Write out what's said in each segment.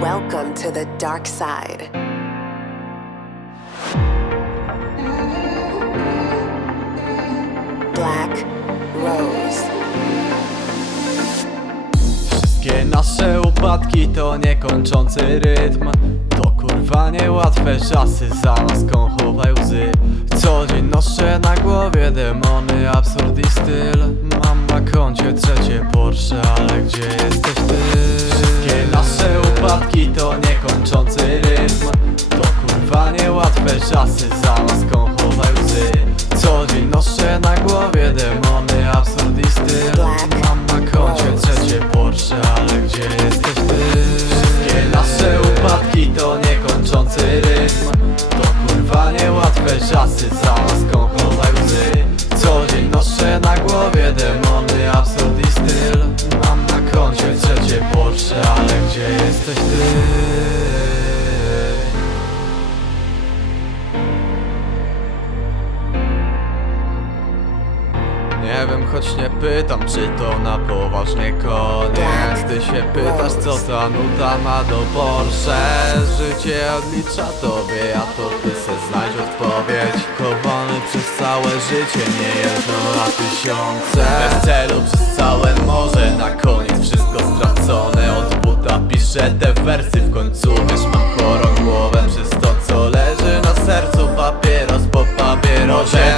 Welcome to the dark side. Black Rose. Wszystkie nasze upadki to niekończący rytm To kurwa niełatwe czasy, za nas kąchowaj łzy Co dzień noszę na głowie demony, absurd i styl Mam na koncie trzecie Porsche, ale gdzie jesteś czasy, za nas kąchowaj łzy. Co dzień noszę na głowie demony, absurd i styl Black Mam na koncie trzecie Porsche, ale gdzie jesteś ty? Wszystkie nasze upadki to niekończący rytm. To kurwa niełatwe czasy, za nas kąchowaj łzy. Co dzień noszę na głowie demony, Nie wiem, choć nie pytam, czy to na poważnie koniec. Ty się pytasz, co ta nuda ma do Porsche? Życie odlicza tobie, a to ty se znajdź odpowiedź. Chowany przez całe życie, nie jedno, a tysiące. Bez celu przez całe morze, na koniec wszystko stracone. Od buta piszę te wersy, w końcu wiesz, mam chorą głowę. Przez to, co leży na sercu, papieros po papierosie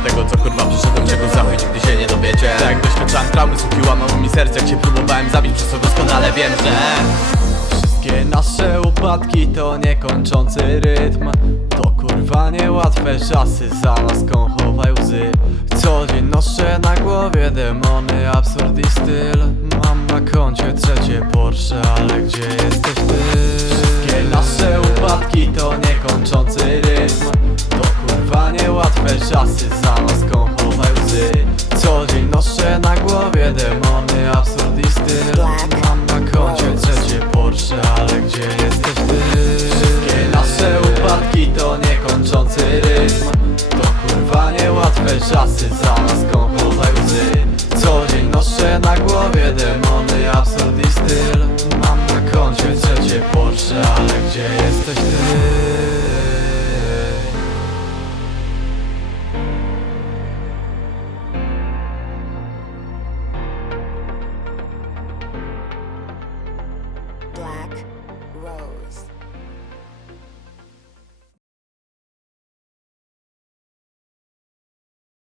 tego, co kurwa przyszedłem, czego za chuj nigdy się nie dowiecie. Tak doświadczałem traumy, słuki łamało mi serce, jak cię próbowałem zabić, przez co doskonale wiem, że Wszystkie nasze upadki to niekończący rytm. To kurwa niełatwe czasy, za nas kąchowaj łzy. Co dzień noszę na głowie demony, absurd i styl. Mam na koncie trzecie Porsche, ale gdzie jesteś ty? Wszystkie nasze upadki to niekończący rytm. To kurwa niełatwe czasy, za demony, absurd i styl Black Mam na koncie trzecie Porsche, ale gdzie jesteś ty? Wszystkie nasze upadki to niekończący rytm To kurwa niełatwe czasy, za nas kąchowaj łzy Co dzień noszę na głowie demony, absurd i styl Mam na koncie trzecie Porsche, ale gdzie jesteś ty? Black Rose.